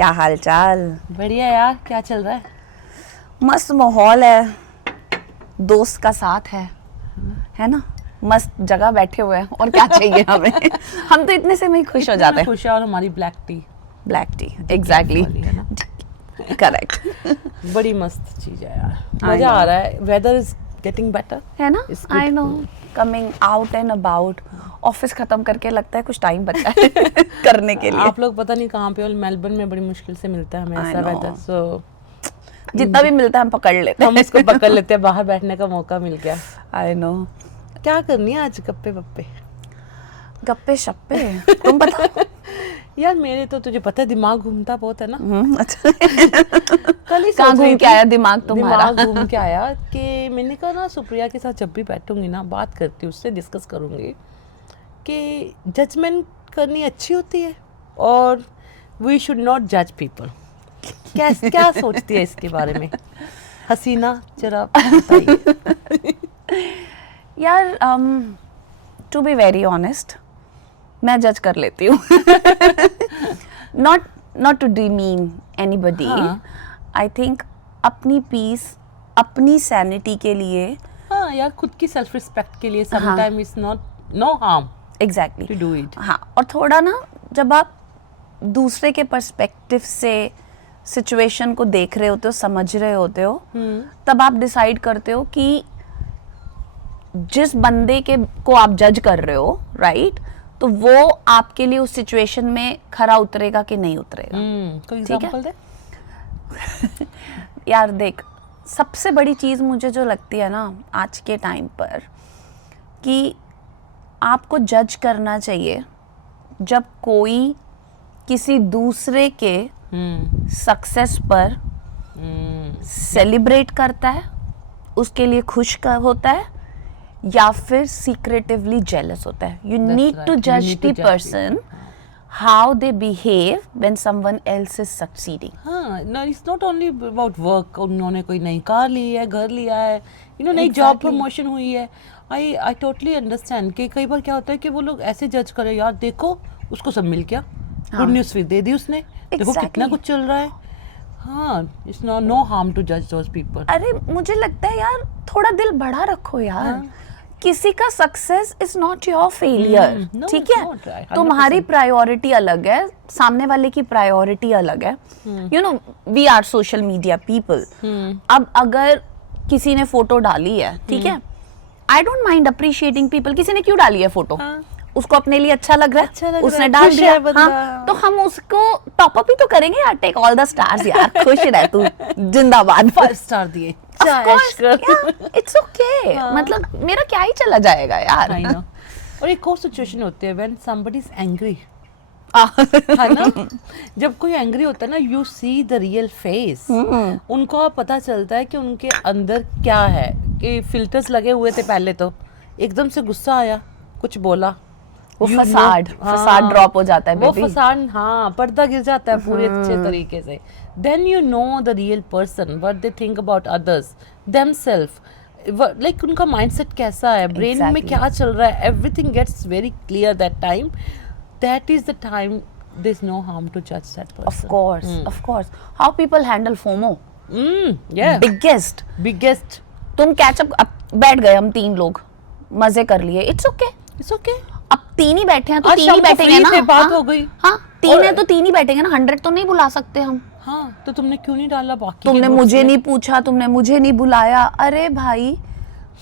क्या हाल चाल? बढ़िया यार, क्या चल रहा है? मस्त माहौल है, दोस्त का साथ है ना, मस्त जगह बैठे हुए हैं और क्या चाहिए हमें। हम तो इतने से में ही खुश हो जाते हैं। खुश है। और हमारी ब्लैक टी एग्जैक्टली, है ना, करेक्ट। बड़ी मस्त चीज है यार, मजा आ रहा है। वेदर इज गेटिंग बेटर, है ना, I know, coming out and about. Office खत्म करके लगता है कुछ टाइम बचा है करने के लिए। आप लोग पता नहीं कहाँ पे हो, मेलबर्न में बड़ी मुश्किल से मिलता है हमें ऐसा वेदर। सो जितना भी मिलता है हम पकड़ लेते हैं, हम उसको पकड़ लेते हैं, बाहर बैठने का मौका मिल गया। I know. क्या करनी है आज? गप्पे वप्पे, गप्पे शप्पे, तुम बताओ। यार मेरे तो तुझे पता है दिमाग घूमता बहुत है ना। अच्छा। कल ही कहाँ घूम के आया दिमाग तुम्हारा? दिमाग घूम के आया कि मैंने कहा ना सुप्रिया के साथ जब भी बैठूंगी ना, बात करती हूँ, उससे डिस्कस करूंगी कि जजमेंट करनी अच्छी होती है और वी शुड नॉट जज पीपल। क्या सोचती है इसके बारे में हसीना, जरा बताइए। यार टू बी वेरी ऑनेस्ट, मैं जज कर लेती हूँ। Not to demean anybody. I think अपनी पीस, अपनी सैनिटी के लिए, हाँ यार, खुद की सेल्फ रिस्पेक्ट के लिए sometime is not no harm exactly to do it. हाँ, और थोड़ा ना जब आप दूसरे के पर्सपेक्टिव से सिचुएशन को देख रहे होते हो, समझ रहे होते हो, तब आप डिसाइड करते हो कि जिस बंदे के को आप जज कर रहे हो, राइट, तो वो आपके लिए उस सिचुएशन में खरा उतरेगा कि नहीं उतरेगा। कोई एग्जांपल दे। यार देख, सबसे बड़ी चीज़ मुझे जो लगती है ना आज के टाइम पर, कि आपको जज करना चाहिए जब कोई किसी दूसरे के सक्सेस पर सेलिब्रेट करता है, उसके लिए खुश होता है, या फिर सीक्रेटिवली जेलस होता है। यू नीड टू जज the person how they behave when someone else is succeeding. हाँ, no, it's not only about work. उन्होंने कोई नई कार ली है, घर लिया है, नई जॉब प्रमोशन हुई है। I totally understand कि कई बार क्या होता है कि वो लोग ऐसे जज करे, यार देखो उसको सब मिल गया, गुड न्यूज़ फिर दे दी उसने, देखो कितना कुछ चल रहा है। हाँ, it's no harm to judge those people. अरे मुझे लगता है यार थोड़ा दिल बड़ा रखो यार। किसी का success is not your failure, ठीक है? तुम्हारी प्रायोरिटी अलग है, सामने वाले की प्रायोरिटी अलग है। You know, we are social media people. अब अगर किसी ने फोटो डाली है, ठीक है, I don't mind appreciating people. किसी ने क्यों डाली है फोटो? उसको अपने लिए अच्छा लग रहा है, उसने डाल दिया। हाँ, तो हम उसको टॉप अप ही तो करेंगे यार। टेक ऑल द स्टार्स यार, खुश रह तू, जिंदाबाद। 5 स्टार दिए, इट्स ओके। मतलब मेरा क्या ही चला जाएगा यार। I know. और एक और सिचुएशन होती है व्हेन समबडी इज एंग्री, है ना? जब कोई एंग्री होता है ना, you see the real face. उनको पता चलता है कि उनके अंदर क्या है। कि फिल्टर्स लगे हुए थे पहले, तो एकदम से गुस्सा आया, कुछ बोला, वो फसाद ड्रॉप हो जाता है, वो फसाद, हाँ, पर्दा गिर जाता है पूरे अच्छे तरीके से। Then you know the real person, what they think about others, themselves, like उनका mindset कैसा है, brain में क्या चल रहा है, everything gets very clear that time. That is the time there's no harm to judge that person. Of course. How people handle FOMO? Yeah. Biggest. तुम catch up, बैठ गए हम 3 लोग, मजे कर लिए, it's okay. अब 3 ही बैठे हैं तो 3 ही बैठेंगे ना। बात हो गई। हाँ, 3 है तो 3 ही बैठेंगे ना, 100 तो नहीं बुला सकते हम। हाँ, तो तुमने क्यों नहीं डाला बाकी? तुमने मुझे नहीं पूछा, तुमने मुझे नहीं बुलाया। अरे भाई,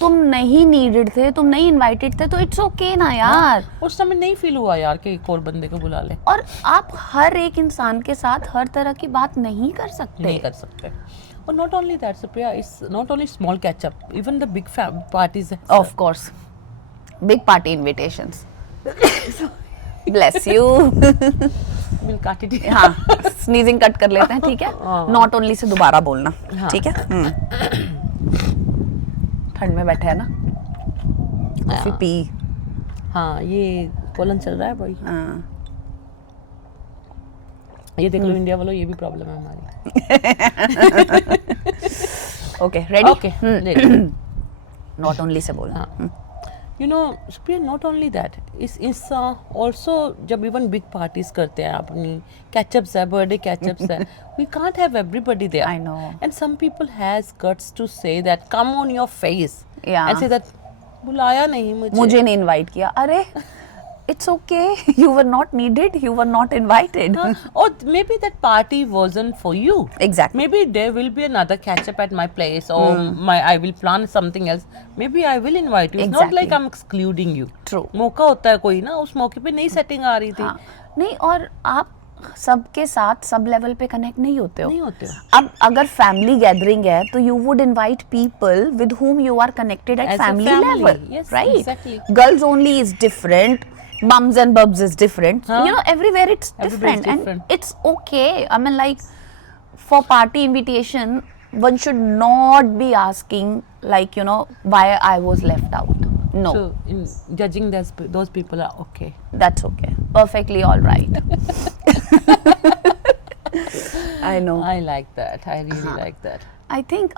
तुम नहीं नीडेड थे, तुम नहीं इनवाइटेड थे, तो इट्स ओके ना यार। उस समय नहीं फील हुआ यार कि एक और बंदे को बुला ले। और आप हर एक इंसान के साथ हर तरह की बात नहीं कर सकते। और not only that Supriya, it's not only small catch up, even the big parties. Of course, big party invitations. Bless you. Will cut it. हाँ, स्नीजिंग कट कर लेते हैं, ठीक है? नॉट ओनली से दोबारा बोलना, ठीक है? ठंड में बैठे हैं ना, कॉफी पी। हाँ, ये पोलन चल रहा है भाई। ये देख लो इंडिया वालों, ये भी प्रॉब्लम है हमारी। Okay, ready? Okay, not only say बोलना। You know, Supriya, not only that, is also जब even big parties करते हैं अपनी catch-ups है, birthday catch-ups है, we can't have everybody there. I know. And some people has guts to say that, come on your face. Yeah. And say that, बुलाया नहीं मुझे नहीं इनवाइट किया. अरे it's okay, you were not needed, you were not invited. Or maybe that party wasn't for you. Exactly. Maybe there will be another catch up at my place, or I will plan something else. Maybe I will invite you. It's not like Exactly. I'm excluding you. True. मौका होता है कोई ना, उस मौके पे नई setting आ रही थी. हाँ, नहीं, और आप सबके साथ सब लेवल पे कनेक्ट नहीं होते हो. नहीं होते हो. अब अगर फैमिली गैदरिंग है तो you would invite people with whom you are connected at As a family family, level, yes, right? exactly. Girls only is different, mums and bubs is different. Huh? You know, everywhere it's Everybody's different, different. and it's okay. I mean, like, for party invitation, one should not be asking, like, you know, why I was left out. No, So in judging those people are okay. that's okay. Perfectly all right. I know. I like that. I really like that. I think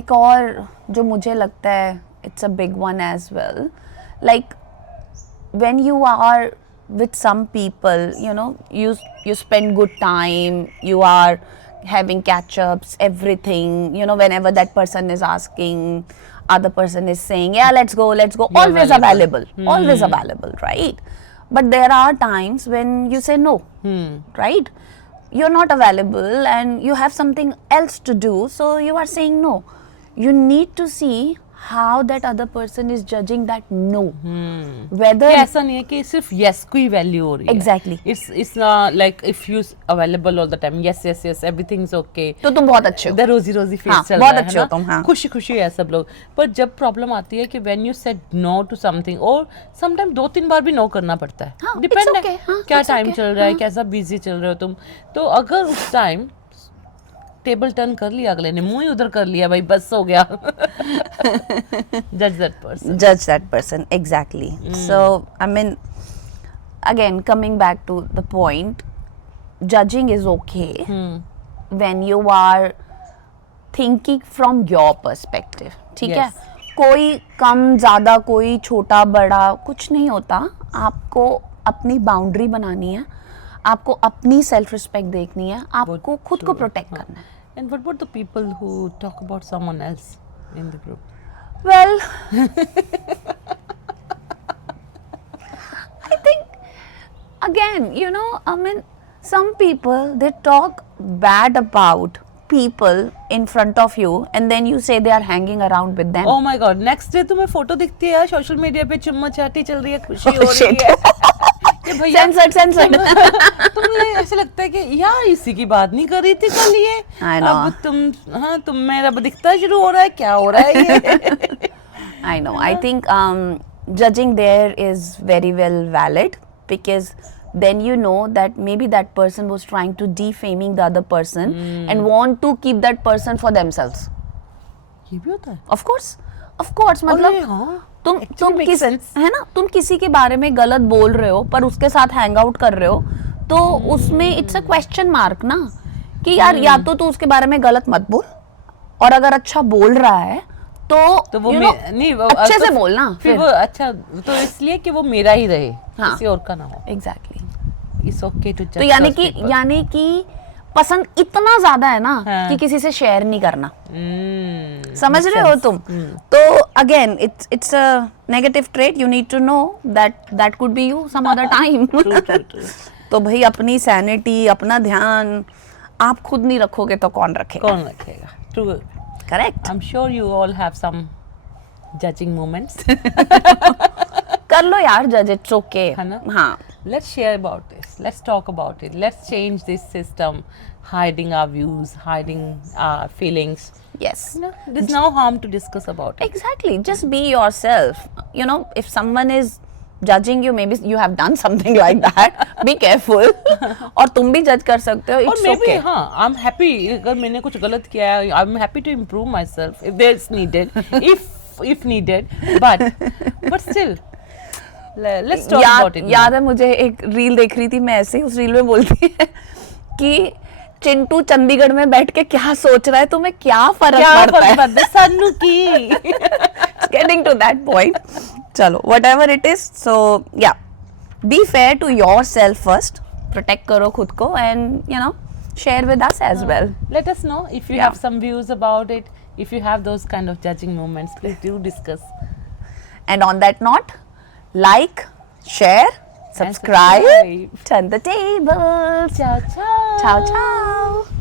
एक और जो मुझे लगता है it's a big one as well, like when you are with some people, you know, you spend good time, you are having catch-ups, everything, you know, whenever that person is asking, other person is saying, yeah, let's go, You're always available. always available, right? But there are times when you say no, right? You're not available and you have something else to do, so you are saying no. You need to see how that other person is judging that no. Whether कि ऐसा नहीं है कि सिर्फ yes को ही value हो रही है. Exactly. It's not like if you available all the time, yes, everything's okay. तो तुम बहुत अच्छे हो. The rosy face हाँ, चल बहुत रहा है अच्छे हो ना. तुम, हाँ. खुशी है सब लोग. पर जब प्रॉब्लम आती है कि when you said no to something, और sometimes 2-3 बार भी no करना पड़ता है. हाँ, Depend it's है okay, हाँ, क्या it's टाइम okay, चल रहा है, हाँ. कैसा बिजी चल रहे हो तुम. तो अगर उस टाइम टेबल टर्न कर लिया, अगले ने मुंह ही उधर कर लिया, भाई बस हो गया. Judge that person. Judge that person, exactly. So I mean, again, coming back to the point, judging is okay when you are thinking from your perspective. ठीक है? Yes. कोई कम ज़्यादा, कोई छोटा बड़ा कुछ नहीं होता. आपको अपनी बाउंड्री बनानी है, आपको अपनी सेल्फ रिस्पेक्ट देखनी है, आपको खुद को प्रोटेक्ट करना है. And what about the people who talk about someone else in the group? Well, I think again, you know, I mean, some people, they talk bad about people in front of you and then you say they are hanging around with them. Oh my God! Next day तुम्हें photo दिखती है social media पे, चुम्मा चाटी चल रही है, खुशी हो रही shit. है. कि भैया Censored. तुम्हें ऐसे लगता है कि यार इसी की बात नहीं कर रही थी कल ये. I know. अब तुम मेरा दिखता शुरू हो रहा है, क्या हो रहा है ये? I know. I think judging there is very well valid, because then you know that maybe that person was trying to defaming the other person and want to keep that person for themselves. ये भी होता है. Of course, मतलब हाँ. तुम Actually makes sense. है ना, तुम किसी के बारे में गलत बोल रहे हो पर उसके साथ हैंग आउट कर रहे हो, तो उसमें इट्स अ क्वेश्चन मार्क ना, कि यार या तो तू उसके बारे में गलत मत बोल, और अगर अच्छा बोल रहा है तो वो you know, नहीं वो अच्छे तो से बोलना फिर वो अच्छा, तो इसलिए कि वो मेरा ही रहे, हाँ. किसी और का ना हो. Exactly. It's okay to judge तो यानी those people. कि पसंद इतना ज्यादा है ना हाँ. कि किसी से शेयर नहीं करना. समझ makes रहे हो sense. तुम. तो again it's a negative trait. You need to know that could be you some other time. True. तो भाई अपनी सैनिटी, अपना ध्यान आप खुद नहीं रखोगे तो कौन रखेगा? कौन रखेगा? True. Correct. I'm sure you all have some judging moments. कर लो यार जज, इट्स ओके. है ना? हाँ. Let's share about this. Let's talk about it. Let's change this system, hiding our views, hiding our feelings. Yes. You know, there's no harm to discuss about it. Exactly. Just be yourself. You know, if someone is judging you, maybe you have done something like that. Be careful. और तुम भी जज कर सकते हो. Or It's maybe okay. हाँ, I'm happy अगर मैंने कुछ गलत किया है, I'm happy to improve myself if there's needed, if needed, but still. Let's talk about it. याद है मुझे एक रील देख रही थी मैं, ऐसे ही उस रील में बोलती है कि चिंटू चंडीगढ़ में बैठ के क्या सोच रहा है, तुम्हें क्या फर्क क्या पड़ता है? फर्क पड़ता है सानू की? Getting to that point. चलो, whatever it is, so yeah, be fair to yourself first. Protect करो खुद को and you know share with us as well. Let us know if you Yeah. have some views about it. If you have those kind of judging moments, please do discuss. And on that note, like, share, subscribe, subscribe. turn the tables. Ciao, ciao. Ciao, ciao.